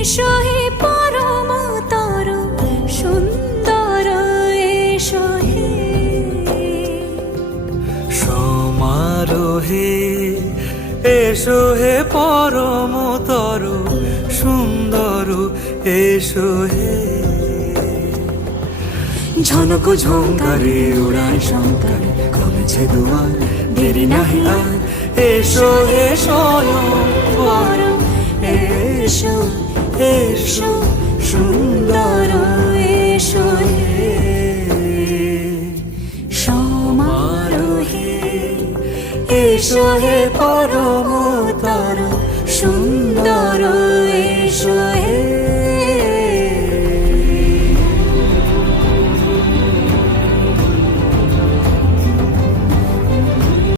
এসো হে পরমতর সুন্দর এসো হে সমারোহে এসো হে পরমতর সুন্দর এসো হে ঝনক ঝঙ্কারে উড়ায় শঙ্কার কমেছে দুয়ার দেরি নাহি আর এসো হে স্বয়ং পরম এসো এসো সুন্দর এসো হে সমারোহে এসো হে পরমতর সুন্দর এসো হে